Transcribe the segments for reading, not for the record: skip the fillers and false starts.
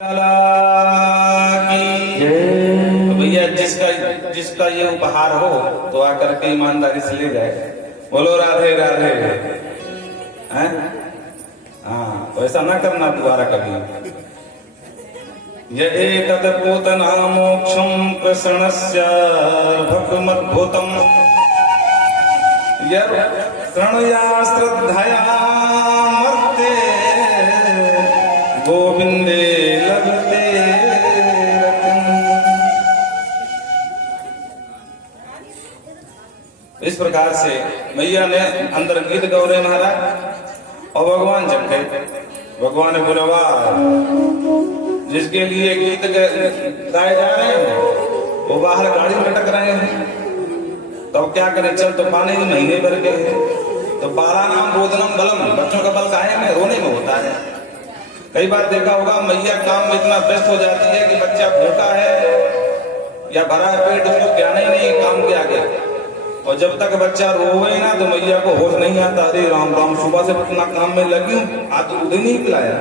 तो भैया जिसका ये उपहार हो तो आकर के ईमानदारी से ले जाए। बोलो राधे राधे। हैं? हाँ, तो ऐसा ना करना दोबारा कभी। ये तदपूतना मोक्षम प्रसन्नस्य भक्मद्भुतम यत् शृणुया श्रद्धया मर्ते गोविंदे लगते रतन। इस प्रकार से मैया ने अंदर गीत गौरे महाराज और भगवान जब गए, भगवान ने बोला वाह, जिसके लिए गीत गाए जा रहे हैं वो बाहर गाड़ी में लटक रहे हैं, तो क्या करें, चल तो पानी महीने भर के है तो बाला नाम बोधनम बलम, बच्चों का बल काहे में, रोने में होता है। कई बार देखा होगा मैया काम में इतना व्यस्त हो जाती है कि बच्चा भूखा है या भरा है पेट, उसको ज्ञान ही नहीं काम के आगे, और जब तक बच्चा रोवे ना तो मैया को होश नहीं आता, अरे राम राम सुबह से अपना काम में लगी हूँ, आज तो दूध नहीं पिलाया,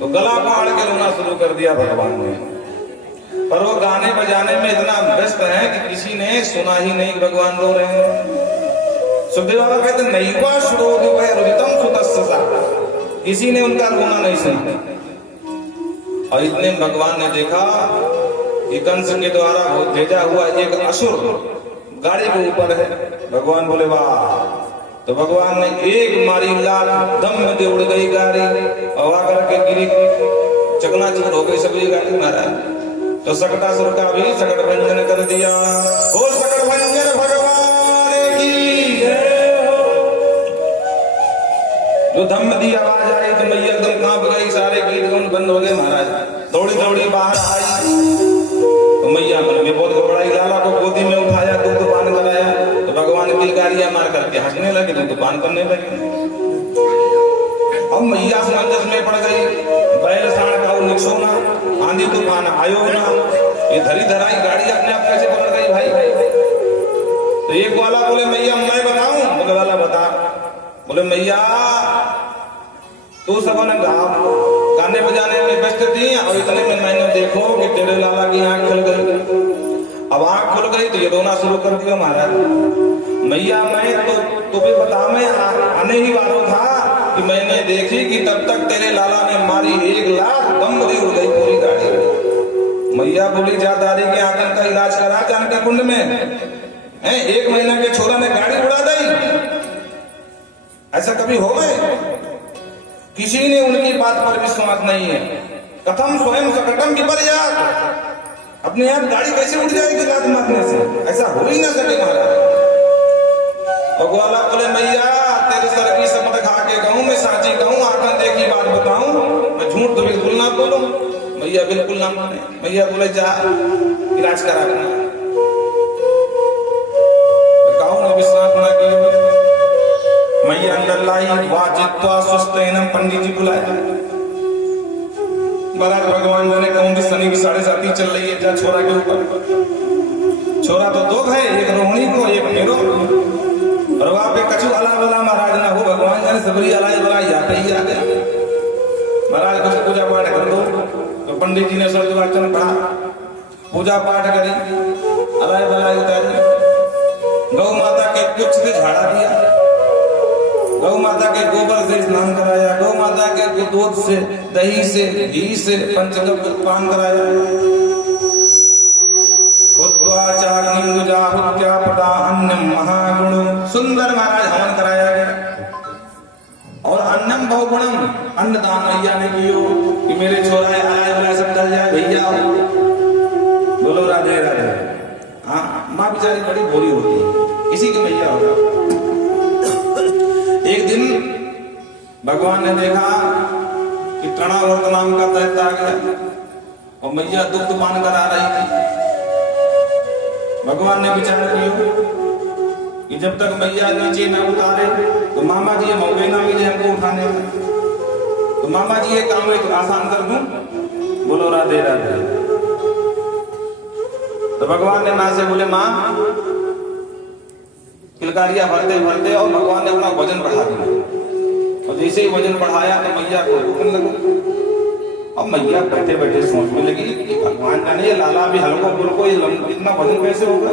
तो गला फाड़ के रोना शुरू कर दिया भगवान ने। पर वो गाने बजाने में इतना व्यस्त है कि किसी ने सुना ही नहीं भगवान रो रहे हैं। सुखदेव बाबा कहते नहीं हुआ श्रोतम सुतस्सा, किसी ने उनका रोना नहीं सुना। और इतने भगवान ने देखा कि कंस के द्वारा भेजा हुआ एक असुर गाड़ी के ऊपर है। भगवान बोले वाह, तो भगवान ने एक मारी लाल दम में दे उड़ गई गाड़ी और आकर के गिरी, चकनाचूर हो गई सभी गाड़ी महाराज। तो सकटासुर का भी सकट भंजन कर दिया। बोल सकट भंजन भगवान की जय हो। जो धम्म दी आवाज आई तो मैया एकदम कांप गई, सारे गीत गान बंद हो गए महाराज। दौड़ी दौड़ी बाहर आई तो मैया में बहुत घबराई, लाला को गोदी में उठाया, दूध पान कराया, तो भगवान किलकारियां मार करके हंसने लगे, दूध पान करने लगे। अब मैया समंजस में पड़ गई, बैल साण का निकसोना, आंधी तूफान आयो ना, ये धरी धराई गाड़ी अपने आप कैसे पकड़ गई भाई। तो एक वाला बोले मैया मैं बताऊं, बोले वाला बता। बोले मैया तू सबों ने गाने बजाने में व्यस्त थी और इतने में मैंने देखो कि तेरे लाला की आंख खुल गई। अब आंख खुल गई तो ये रोना शुरू कर दिया महाराज। मैया मैं तो भी बता, मैं आने ही वाला था कि मैंने देखी कि तब तक तेरे लाला ने मारी 1 लाख दम उड़ गई पूरी गाड़ी। मैया बोली जा दादी के आंगन का इलाज करा जानका कुंड में, 1 महीना के छोरा ने गाड़ी उड़ा दी। ऐसा कभी हो गए? किसी ने उनकी बात पर विश्वास नहीं है। कथम स्वयं सकटम विपर्यात, अपने आप गाड़ी कैसे उड़ जाएगी लात मारने से, ऐसा हो ही ना सके महाराज। भगवाला बोले मैया तेरे सर की समझ खा के कहूं, मैं साची कहूं, आंखन देखी बात बताऊं, मैं झूठ तो बिल्कुल ना बोलूं। मैया बिल्कुल ना माने। मैया बोले जा इलाज करा देना। कहूं ने विश्वास ना किया। मैया अंदर लाई, वाजित्वा सुस्तैनम, पंडित जी बुलाए। महाराज भगवान ने कहूं कि शनि की 7:30 चल रही है, जा छोरा के ऊपर। छोरा तो 2 है, एक रोहिणी को एक मेरो, और वहां पे कछु अला बला महाराज ना हो। भगवान ने सबरी अलाई बला या पे ही आ गया। महाराज कुछ पूजा पाठ कर दो, तो पंडित जी ने शब्द वाचन पढ़ा, पूजा पाठ करी, अलाई बलाई उतारी, गौ माता के कुछ से झाड़ा दिया, गौ माता के गोबर से स्नान कराया, गौ माता के दूध से, दही से, घी से पंचगव्य पान कराया। सुंदर महाराज हवन कराया गया। और अन्नम बहुगुणम, अन्नदान मैया ने कियो कि मेरे छोरा आया वाला सब चल जाए भैया। बोलो राधे राधे। हाँ, माँ बेचारी बड़ी भोली होती है, इसी की मैया होगा। एक दिन भगवान ने देखा कि तृणावर्त नाम का दैत्य आ गया और मैया दुग्ध पान करा रही थी। भगवान ने विचार किया कि जब तक मैया नीचे न उतारे तो मामा जी मौके ना मिले हमको उठाने में, तो मामा जी ये काम एक आसान कर दूं। बोलो राधे राधे। तो भगवान ने मां से बोले मां, किलकारियां भरते भरते और भगवान ने अपना वजन बढ़ा दिया, और जैसे ही वजन बढ़ाया तो मैया को भूखने लगा अब मैया बैठे बैठे सोचने लगी कि भगवान जाने ये लाला भी हल्को फुल्को इतना वजन कैसे होगा।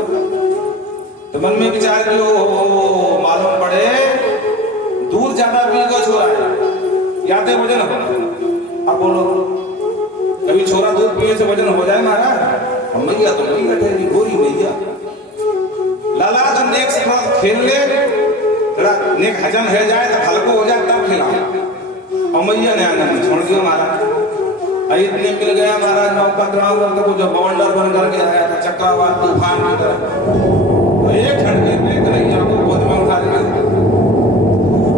तो मन में विचार किया मालूम पड़े दूध ज्यादा पी को छोरा है याद है वजन हो। अब बोलो कभी छोरा दूध पीने से वजन हो जाए महाराज। अब मैया तो नहीं बैठेगी गोरी मैया लाला तो नेक से थोड़ा खेल ले थोड़ा नेक हजम हो जाए तो हल्को हो जाए तब खिलाओ। और मैया ने आनंद छोड़ दिया महाराज। इतने मिल गया महाराज मौका तो जो बवंडर बन करके आया था चक्रवात तूफान की तरह तो एक ठंडी में कन्हैया को गोद में उठा लिया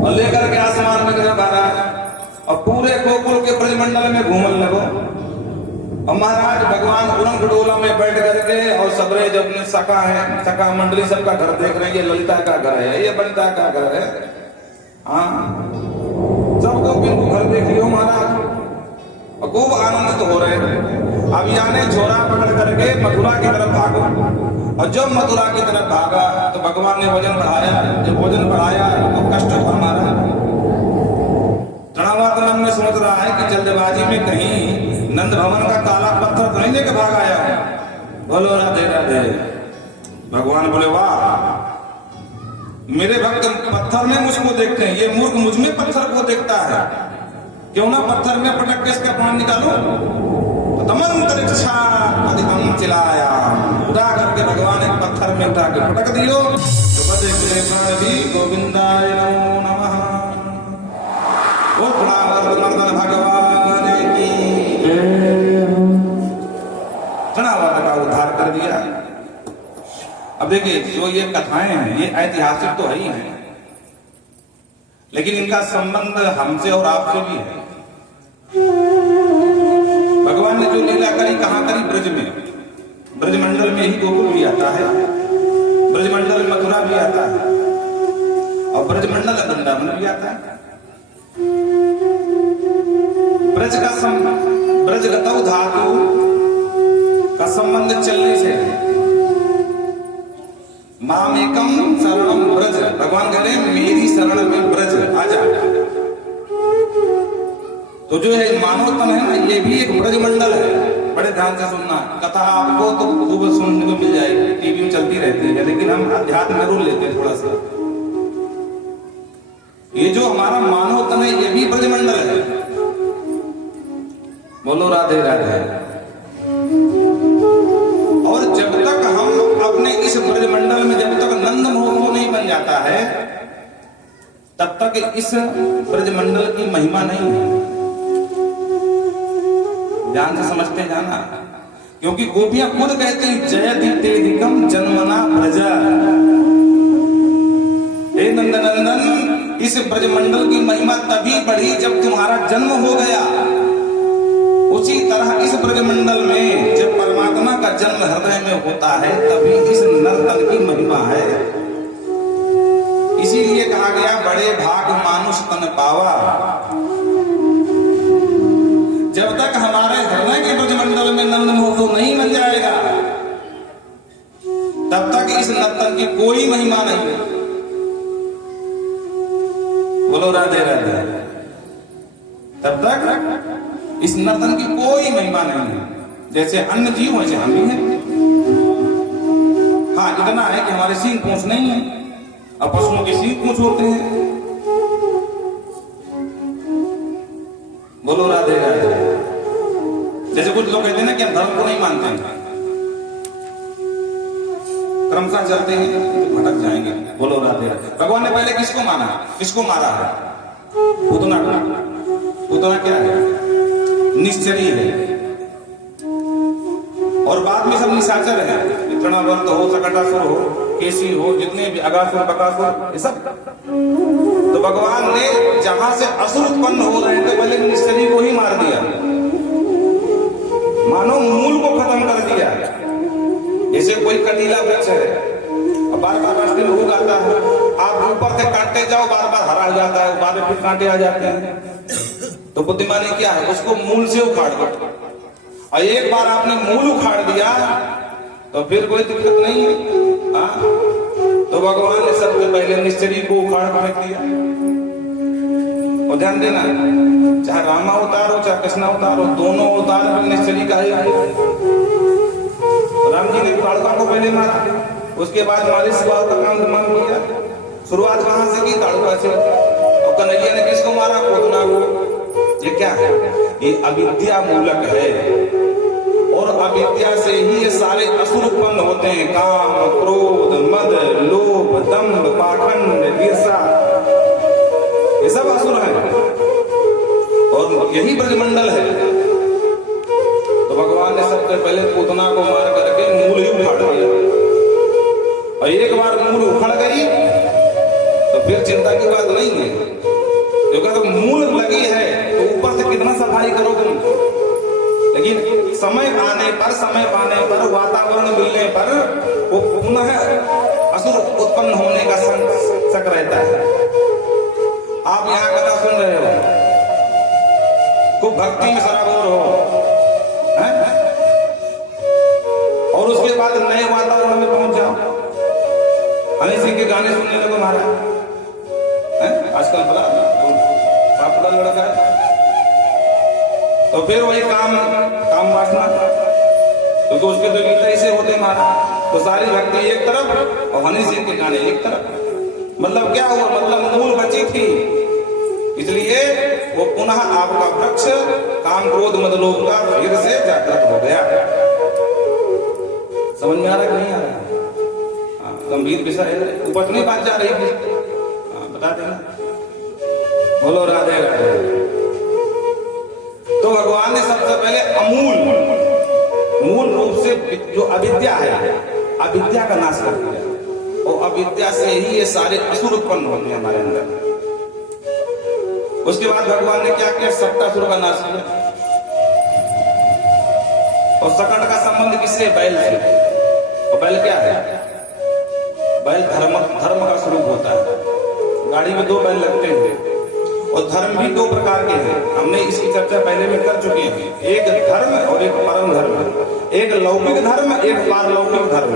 और लेकर के आसमान में गया महाराज और पूरे गोकुल के ब्रजमंडल में घूमने लगो। और महाराज भगवान उड़न खटोला में बैठ करके और सबरे जब ने सका है सका मंडली सबका घर देख रहे हैं। ये ललिता का घर है ये बनिता का घर है। हाँ सब गोपियों को घर देख लियो महाराज और खूब आनंदित हो रहे हैं। अब याने झोरा पकड़ करके मथुरा की तरफ भागो और जब मथुरा की तरफ भागा तो भगवान ने वजन बढ़ाया। जब वजन बढ़ाया तो कष्ट हुआ हमारा। तृणावर्त मन में सोच रहा है कि जल्दबाजी में कहीं नंद भवन का काला पत्थर तो नहीं लेके भाग आया। बोलो राधे राधे। भगवान बोले वाह मेरे भक्त पत्थर में मुझको देखते हैं। ये मूर्ख मुझ में पत्थर को देखता है। क्यों ना पत्थर में पटक के इसका प्राण निकालो। तो तमंतरिक्षा अधिकम चिलाया उठा करके भगवान एक पत्थर में उठा के पटक दियो तो बदे प्राण भी गोविंदाय नमो नमः। वो तृणावर्त मर्दन भगवान की तृणावर्त का उद्धार कर दिया। अब देखिए जो ये कथाएं हैं ये ऐतिहासिक तो है ही है लेकिन इनका संबंध हमसे और आपसे भी है। भगवान ने जो लीला करी कहां करी ब्रज में ब्रजमंडल में ही गोकुल भी आता है ब्रजमंडल मथुरा भी आता है और ब्रजमंडल वृंदावन भी आता है। ब्रजगतौ धातु का संबंध चलने से मामेकम शरणम ब्रज। भगवान कह रहे हैं मेरी शरण में ब्रज आजा। तो जो है मानव तन है ना ये भी एक ब्रजमंडल है। बड़े ध्यान से सुनना कथा आपको तो खूब सुनने को मिल जाएगी टीवी में चलती रहती है लेकिन हम अध्यात्म में रोल लेते हैं थोड़ा सा। ये जो हमारा मानव तन है ये भी ब्रजमंडल है। बोलो राधे राधे। और जब तक हम अपने इस ब्रजमंडल में जब तक नंद मोह नहीं बन जाता है तब तक इस ब्रजमंडल की महिमा नहीं है। ध्यान से समझते जाना क्योंकि गोपियां खुद कहती हैं जयति तेदिकम जन्मना ब्रज। हे नंदनंदन इस ब्रजमंडल की महिमा तभी बढ़ी जब तुम्हारा जन्म हो गया। उसी तरह इस ब्रजमंडल में जब परमात्मा का जन्म हृदय में होता है तभी इस नर्तन की महिमा है। इसीलिए कहा गया बड़े भाग मानुष तन पावा। जब तक हमारे हृदय के ब्रजमंडल में नंद मोह नहीं बन जाएगा तब तक इस नर्तन की कोई महिमा नहीं। बोलो राधे राधे। तब तक इस नर्तन की कोई महिमा नहीं है। जैसे अन्य जीव वैसे हम भी हैं। हाँ इतना है कि हमारे सींग पूंछ नहीं है और पशुओं के सींग पूंछ होते हैं। बोलो राधे राधे। जैसे कुछ लोग कहते हैं ना कि हम धर्म को नहीं मानते हैं क्रमशः चलते हैं तो भटक जाएंगे। बोलो राधे राधे। भगवान ने पहले किसको माना किसको मारा है? पूतना को। पूतना क्या है? निश्चरी है और बाद में सब निशाचर है। तृणावर्त हो सकटासुर हो केसी हो जितने भी अगासुर बकासुर ये सब। तो भगवान ने जहां से असुर उत्पन्न हो रहे थे पहले निश्चरी को ही मार दिया। मानो मूल को खत्म कर दिया। जैसे कोई कटीला वृक्ष है और बार बार रास्ते में रोग आता है आप ऊपर से काटते जाओ बार बार हरा हो जाता है बाद में फिर कांटे आ जाते हैं। तो बुद्धिमानी क्या है उसको मूल से उखाड़ दो। और एक बार आपने मूल उखाड़ दिया तो फिर कोई दिक्कत नहीं है। तो भगवान ने सबसे पहले निश्चरी को उखाड़ फेंक दिया। और ध्यान देना, चाहे रामा अवतार हो चाहे कृष्ण अवतार हो, दोनों अवतार में निश्चली का ही। राम जी ने ताड़का को पहले मारा, उसके बाद मालिश स्वभाव का काम तमाम किया। शुरुआत कहां से की? ताड़का से। और कन्हैया ने किसको मारा? पूतना को। ये क्या है? ये अविद्या मूलक है, और अविद्या से ही ये सारे असुर उत्पन्न होते हैं। काम, क्रोध, मद, लोभ, दंभ, पाखंड, ईर्ष्या, ये सब असुर हैं, और यही ब्रजमंडल है। तो भगवान ने सबसे पहले पूतना को मार करके मूल ही उखाड़ दिया, और एक बार मूल उखड़ गई तो फिर चिंता की बात नहीं है, क्योंकि तो मूल लगी है तो ऊपर से कितना सफाई करो तुम। लेकिन समय आने पर, समय पाने पर, वातावरण मिलने पर वो पुनः असुर उत्पन्न होने का शक रहता है। आप यहाँ कथा सुन रहे हो, खूब भक्ति में सराबोर हो, हैं? और उसके बाद नए वातावरण में पहुंच जाओ, हनी सिंह के गाने सुनने लगो महाराज। आजकल बड़ा पॉपुलर लड़का है, तो फिर वही काम वासना, क्योंकि उसके तो गीत ऐसे होते महाराज। तो सारी भक्ति एक तरफ और हनी सिंह के गाने एक तरफ। मतलब क्या हुआ? मतलब मूल बची थी, इसलिए वो पुनः आपका वृक्ष काम, क्रोध, मद, लोभ का फिर से जागृत हो गया। समझ में आ रहा है कि नहीं आ रहा? गंभीर विषय है, ऊपर नहीं बात जा रही थी, बता देना। बोलो राधे राधे। तो भगवान ने सबसे पहले मूल रूप से जो अविद्या है, अविद्या का नाश कर दिया, और अविद्या से ही ये सारे असुर उत्पन्न होते हैं हमारे अंदर। उसके बाद भगवान ने क्या किया? सप्तासुर का नाश किया। और सकट का संबंध किससे? बैल से। और बैल क्या है? बैल धर्म का स्वरूप होता है। गाड़ी में 2 बैल लगते हैं, और धर्म भी 2 प्रकार के हैं। हमने इसकी चर्चा पहले में कर चुके हैं, एक धर्म और एक परम धर्म, एक लौकिक धर्म, एक पारलौकिक धर्म।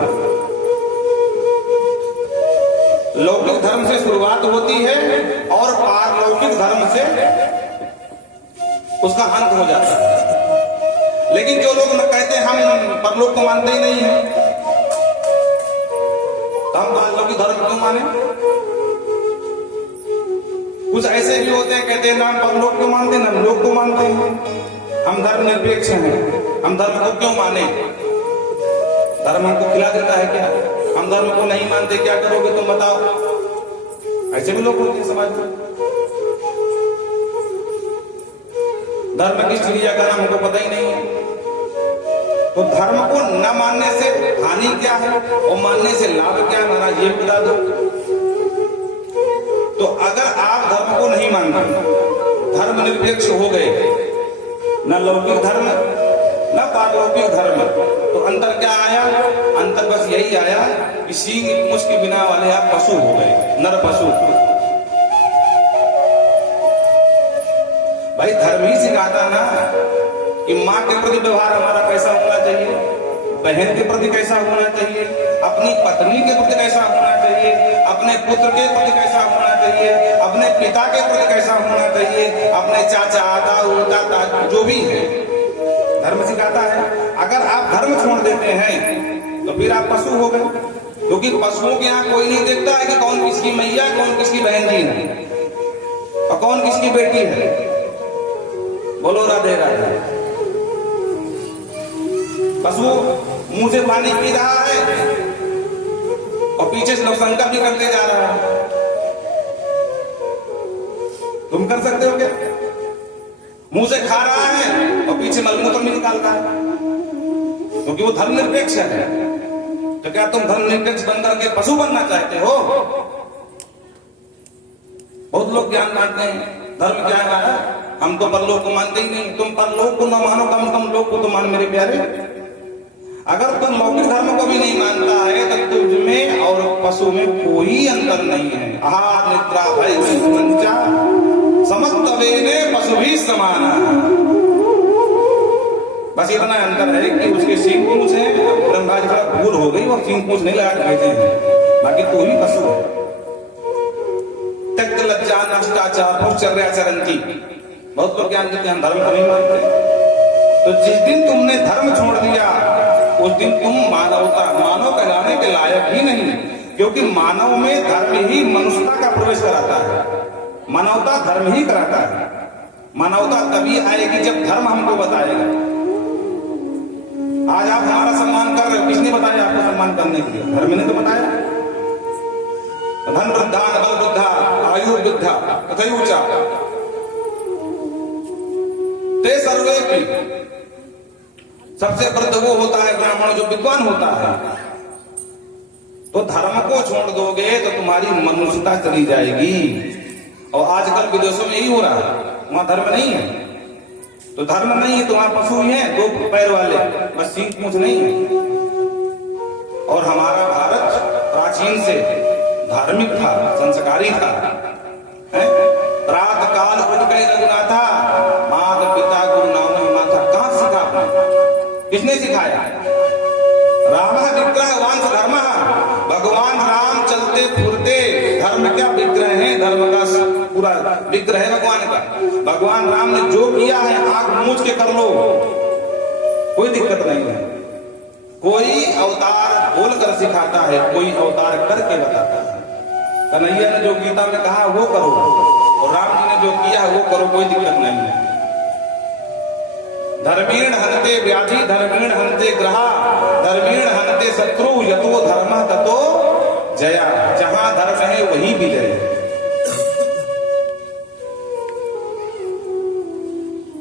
लौकिक धर्म से शुरुआत होती है और पारलौकिक धर्म से उसका अंत हो जाता है। लेकिन जो लोग कहते हैं हम परलोक को मानते ही नहीं है, तो हम पारलौकिक धर्म क्यों माने? कुछ ऐसे भी होते हैं, कहते हैं ना हम परलोक को मानते हैं, हम लोक को मानते हैं, हम धर्म निरपेक्ष हैं, हम धर्म को क्यों माने? धर्म हमको खिला देता है क्या? हम धर्म को नहीं मानते, क्या करोगे तुम बताओ? ऐसे भी लोग होते हैं समाज में। धर्म की चिड़िया का नाम हमको पता ही नहीं है। तो धर्म को न मानने से हानि क्या है और मानने से लाभ क्या है, महाराज ये बता दो। तो अगर आप धर्म को नहीं मानते, धर्म निरपेक्ष हो गए, न लौकिक धर्म न पारलौकिक धर्म, तो अंतर क्या आया? अंतर बस यही आया कि सींग मूंछ के बिना वाले आप पशु हो गए, नर पशु। भाई धर्म ही सिखाता ना कि माँ के प्रति व्यवहार हमारा कैसा होना चाहिए, बहन के प्रति कैसा होना चाहिए, अपनी पत्नी के प्रति कैसा होना चाहिए, अपने पुत्र के प्रति कैसा होना चाहिए, अपने पिता के प्रति कैसा होना चाहिए, अपने चाचा, दाऊ, दादा, जो भी है धर्म सिखाता है। अगर आप धर्म छोड़ देते हैं तो फिर आप पशु हो गए, क्योंकि पशुओं के यहाँ कोई नहीं देखता है कि कौन किसकी मैया, कौन किसकी बहन जी है और कौन किसकी बेटी है। बोलो राधे राधे। पशु मुंह से पानी पी रहा है और पीछे से लोग संकल्प भी करते जा रहा है। तुम कर सकते हो क्या? मुंह से खा रहा है और पीछे मलमूत्र भी निकालता है, क्योंकि वो धर्म निरपेक्ष है। तो क्या तुम धर्म निरपेक्ष बनकर के पशु बनना चाहते हो? बहुत लोग ज्ञान मानते हैं धर्म क्या है, हम तो परलोक को मानते ही नहीं। तुम परलोक को न मानो, कम कम लोक को तो मान मेरे प्यारे। अगर तुम लौकिक धर्म को भी नहीं मानता है तो तुझ में और पशु में कोई अंतर नहीं है। आहार निद्रा भय मंचा समत्तवेने पशु भी समाना। बस इतना अंतर है कि उसके सींग पूंछ है, ब्रह्मा जी का भूल हो गई और सींग पूंछ नहीं लगा कहते हैं, बाकी तो ही पशु है। त्यक्त लज्जा नष्टा आचार चर्याचरंती। बहुत लोग क्या कहते हैं, हम धर्म को नहीं मानते। तो जिस दिन तुमने धर्म छोड़ दिया उस दिन तुम मानव कहलाने के लायक ही नहीं, क्योंकि मानव में धर्म ही मनुष्यता का प्रवेश कराता है। मानवता धर्म ही कराता है। मानवता तभी आएगी जब धर्म हमको बताएगा। आज आप हमारा सम्मान कर रहे हो, किसने बताया आपको सम्मान करने के लिए? धर्म ने तो बताया। धन वृद्धा बल वृद्धा आयु वृद्धा तथैवच ते सर्वे की। सबसे वृद्ध वो होता है ब्राह्मण जो विद्वान होता है। तो धर्म को छोड़ दोगे तो तुम्हारी मनुष्यता चली जाएगी। और आजकल विदेशों में यही हो रहा है, वहां धर्म नहीं है। तो धर्म नहीं है तो वहां पशु ही है, 2 पैर वाले, बस सींग पूंछ नहीं है। और हमारा भारत प्राचीन से धार्मिक था, संस्कारी था। प्रातः काल उठ गए रघुनाथा, माता पिता गुरु नाम माथा। कहां सीखा आपने? किसने सिखाया? राम विग्रह वांस धर्म। भगवान राम चलते फिरते धर्म क्या विग्रह है? धर्म का पूरा विग्रह है भगवान का। भगवान राम ने जो किया है आंख मूंछ के कर लो, कोई दिक्कत नहीं है। कोई अवतार बोलकर सिखाता है, कोई अवतार करके बताता है। कन्हैया ने जो गीता में कहा वो करो, और राम जी ने जो किया वो करो, कोई दिक्कत नहीं है। धर्मेण हनते व्याधि धर्मेण हनते ग्रहा धर्मेण हनते शत्रु यतो धर्म ततो जया। जहां धर्म है वही विजय।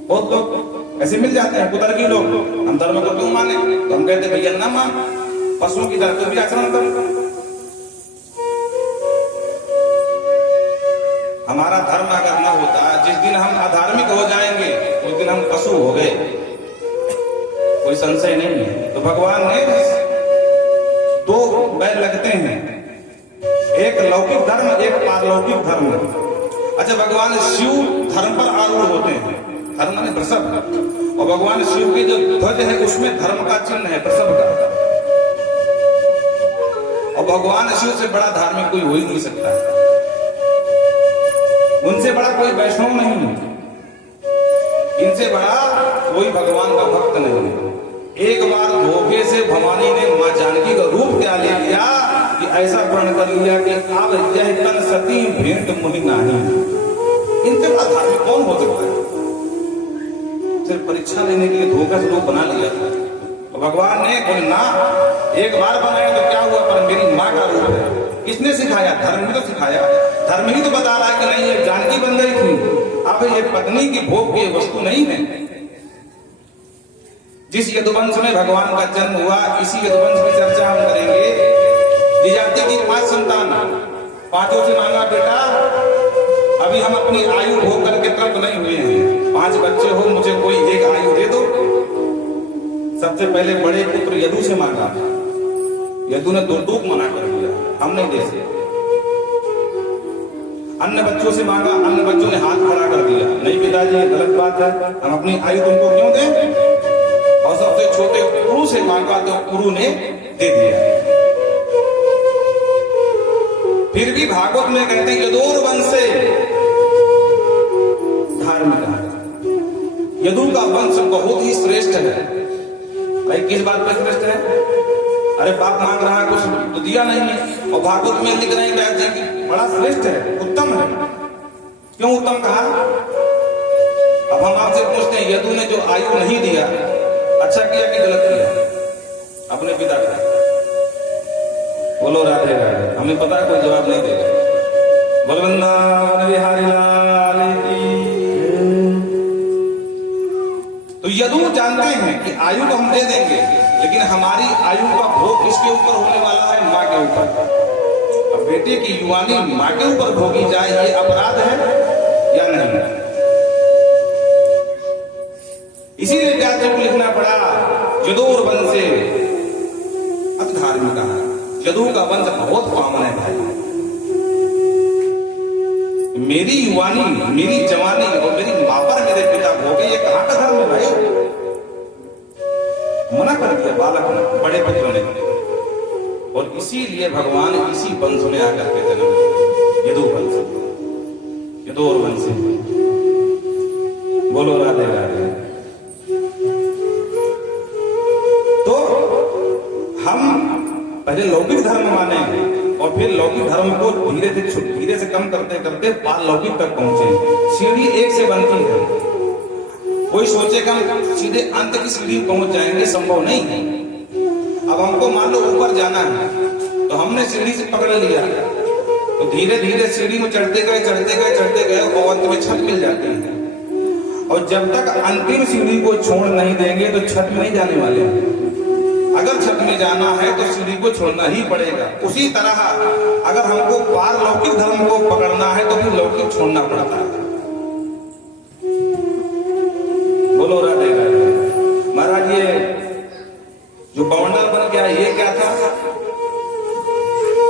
बहुत लोग ऐसे मिल जाते हैं कुतर्की लोग, हम धर्म को क्यों माने? तो हम कहते भैया ना मान, पशुओं की तरह तो भी आचरण करो। हमारा धर्म अगर न होता, जिस दिन हम अधार्मिक हो जाएंगे उस दिन हम पशु हो गए, कोई संशय नहीं है। तो भगवान ने 2 बैर लगते हैं, एक लौकिक धर्म, एक पारलौकिक धर्म। अच्छा, भगवान शिव धर्म पर आरूढ़ होते हैं, धर्म माने वृषभ, और भगवान शिव की जो ध्वज है उसमें धर्म का चिन्ह है, वृषभ का। और भगवान शिव से बड़ा धार्मिक कोई हो ही नहीं सकता, उनसे बड़ा कोई वैष्णव नहीं, इनसे बड़ा कोई भगवान का भक्त नहीं। एक बार धोखे से भवानी ने मां जानकी का रूप क्या ले लिया कि ऐसा वर्ण कर लिया कि अब यह तन सती भेंट मुनि नहीं। इनसे बड़ा धार्मिक कौन हो सकता है? सिर्फ परीक्षा लेने के लिए धोखा से रूप बना लिया था। तो भगवान ने बोले ना, एक बार बनाया तो क्या हुआ, पर मेरी माँ का रूप है। किसने सिखाया? धर्म ने तो सिखाया। धर्म ही तो बता रहा है कि नहीं, ये जानकी बन गई थी, अब ये पत्नी की भोग की वस्तु नहीं है। जिस यदुवंश में भगवान का जन्म हुआ, इसी यदुवंश की चर्चा हम करेंगे। जाति की 5 संतान, 5 से मांगा बेटा, अभी हम अपनी आयु भोग करके तृप्त नहीं हुए हैं, 5 बच्चे हो, मुझे कोई एक आयु दे दो। सबसे पहले बड़े पुत्र यदु से मांगा, यदु ने दुर्दूक मना कर दिया, हम नहीं दे सकते। अन्य बच्चों से मांगा, अन्य बच्चों ने हाथ खड़ा कर दिया, नहीं पिताजी ये गलत बात है, हम अपनी आयु तुमको क्यों दें। और सबसे छोटे कुरु से मांगा तो कुरु ने दे दिया। फिर भी भागवत में कहते हैं यदुर वंश से धार्मिक, यदु का वंश बहुत ही श्रेष्ठ है। भाई किस बात पर श्रेष्ठ है? अरे बाप मांग रहा है, कुछ तो दिया नहीं है, और भागवत में लिख रहे हैं कहते हैं कि बड़ा श्रेष्ठ है, उत्तम है। क्यों उत्तम कहा? अब हम आपसे पूछते हैं, यदु ने जो आयु नहीं दिया, अच्छा किया कि गलत किया अपने पिता का? बोलो राधे राधे। हमें पता है कोई जवाब नहीं देगा। बोल वृंदावन बिहारी लाल की। तो यदु जानते हैं कि आयु तो हम दे देंगे, लेकिन हमारी आयु का भोग किसके ऊपर होने वाला है? माँ के ऊपर। अब बेटे की युवानी माँ के ऊपर भोगी जाए, ये अपराध है या नहीं? इसीलिए व्यास को लिखना पड़ा यदुर वंशे अति धार्मिक। यदु का वंश बहुत पावन है भाई। मेरी युवानी, मेरी जवानी और मेरी मां पर मेरे पिता भोगे, ये कहां का धर्म है भाई? मना कर दिया बालक ने, बड़े पुत्र ने। और इसीलिए भगवान इसी वंश में आकर के जन्म लिया, यदु वंश। तो और बंसी। बोलो राधे राधे। तो हम पहले लौकिक धर्म माने और फिर लौकिक धर्म को धीरे से कम करते करते पारलौकिक तक पहुंचे। सीढ़ी एक से बनती है। कोई सोचेगा हम सीधे अंत की सीढ़ी पहुंच जाएंगे, संभव नहीं है। अब हमको मान लो ऊपर जाना है तो हमने सीढ़ी से पकड़ लिया तो धीरे धीरे सीढ़ी में चढ़ते गए और अंत में छत मिल जाती है। और जब तक अंतिम सीढ़ी को छोड़ नहीं देंगे तो छत में नहीं जाने वाले। अगर छत में जाना है तो सीढ़ी को छोड़ना ही पड़ेगा। उसी तरह अगर हमको पारलौकिक धर्म को पकड़ना है तो फिर लौकिक छोड़ना पड़ता है। बोलो राधे राधे। महाराज ये जो बवंडर बन गया ये क्या था?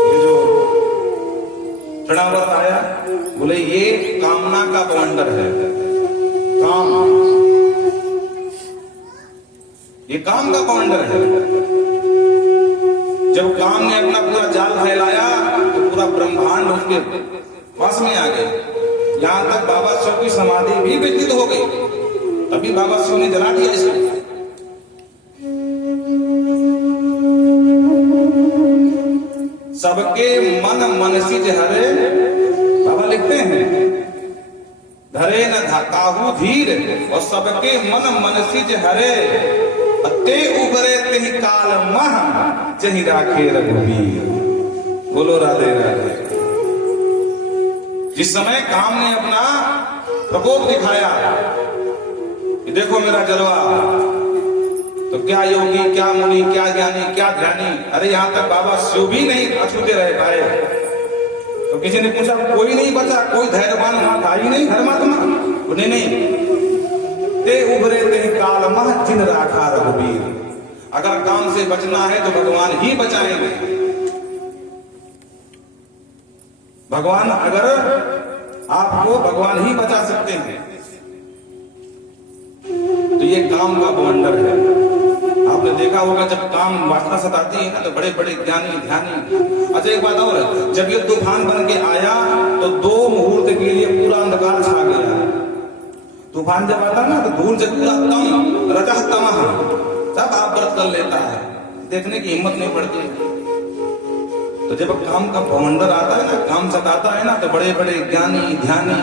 ये जो चढ़ावत आया, बोले ये कामना का बवंडर है। काम, ये काम का बवंडर है। जब काम ने अपना पूरा जाल फैलाया तो पूरा ब्रह्मांड उसके पास में आ गए। यहां तक बाबा शिव की समाधि भी विकसित हो गई। तभी बाबा शिव ने जला दिया इसको। सबके मन मनसिज हरे, बाबा लिखते हैं, धरे न काहू धीर और सबके मन मनसिज हरे, ते उबरे तिहि काल मह जहि राखे रघुवीर। बोलो राधे राधे। जिस समय काम ने अपना प्रकोप दिखाया, देखो मेरा जलवा, तो क्या योगी, क्या मुनि, क्या ज्ञानी, क्या ध्यानी, अरे यहां तक बाबा शिव भी नहीं अछूते रह पाए। तो किसी ने पूछा कोई नहीं बचा, कोई धैर्यवान वहां था ही नहीं धर्मात्मा? नहीं, ते उभरे ते काल मह जिन राखा रघुवीर। अगर काम से बचना है तो भगवान ही बचाएंगे। भगवान, अगर आपको भगवान ही बचा सकते हैं। तो ये काम का बवंडर है। आपने देखा होगा जब काम वासना सताती है ना तो बड़े बड़े ज्ञानी ध्यानी। अच्छा एक बात और, जब ये तूफान बन के आया तो 2 मुहूर्त के लिए पूरा अंधकार छा गया। तूफान जब आता ना तो धूल से पूरा तम रजह तमह सब आवृत कर लेता है, देखने की हिम्मत नहीं पड़ती। तो जब काम का बवंडर आता है ना, काम सताता है ना, तो बड़े बड़े ज्ञानी ध्यानी,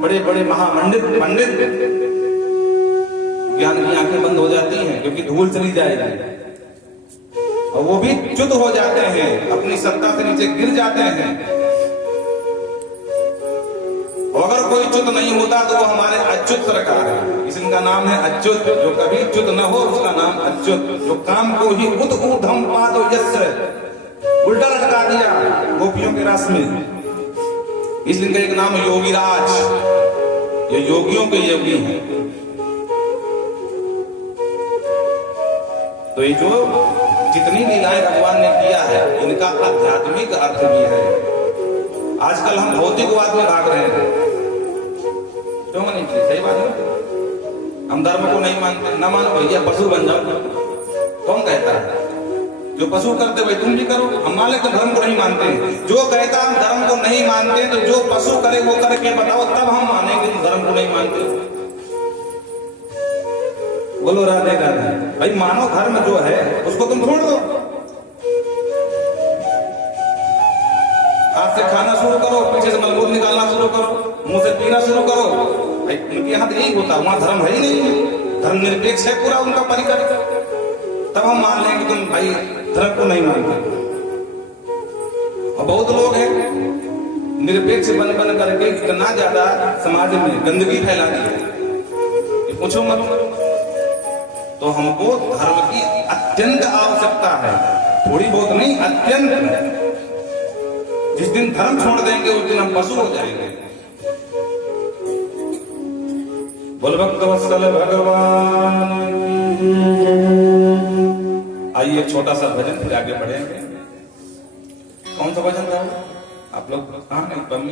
बड़े बड़े पंडित ज्ञान की आंखें बंद हो जाती हैं क्योंकि धूल चली जाएगी और वो भी च्युत हो जाते हैं, अपनी सत्ता से नीचे गिर जाते हैं। और अगर कोई च्युत नहीं होता तो वो हमारे अच्युत सरकार है। इनका नाम है अच्युत। जो कभी च्युत न हो उसका नाम अच्युत। जो काम को ही उद ऊर्ध्वम पादो यस्य, उल्टा लटका दिया गोपियों के रस में। इसलिए इनका एक नाम योगीराज, ये योगियों के योगी हैं। तो ये जो जितनी लीलाएं भगवान ने किया है इनका आध्यात्मिक अर्थ भी है। आजकल हम भौतिकवाद में भाग रहे हैं, क्यों नहीं? सही बात है। हम धर्म को नहीं मानते, ना मानो भैया पशु बन जाओ। कौन कहता है? जो पशु करते भाई तुम भी करो। हम मान लेते धर्म को नहीं मानते। जो कहता हम धर्म को नहीं मानते तो जो पशु करे वो करके बताओ, तब हम मानेंगे तुम धर्म को नहीं मानते। बोलो राधे राधे। भाई मानव धर्म जो है उसको तुम छोड़ दो। हाथ से खाना शुरू करो, पीछे से मलमूत्र निकालना शुरू करो, मुंह से पीना शुरू करो। भाई उनके यहाँ तो यही होता, वहां धर्म है ही नहीं। धर्म निरपेक्ष है पूरा उनका परिकर। तब हम मान लेंगे तुम भाई धर्म को नहीं मानते। और बहुत लोग हैं निरपेक्ष बन करके इतना ज्यादा समाज में गंदगी फैला दी है, पूछो मत। तो हमको धर्म की अत्यंत आवश्यकता है, थोड़ी बहुत नहीं, अत्यंत। जिस दिन धर्म छोड़ देंगे उस दिन हम पशु हो जाएंगे। बोल भक्त वत्सल भगवान। आइए छोटा सा भजन फिर आगे बढ़ेंगे। कौन सा भजन था आप लोग? हाँ नहीं,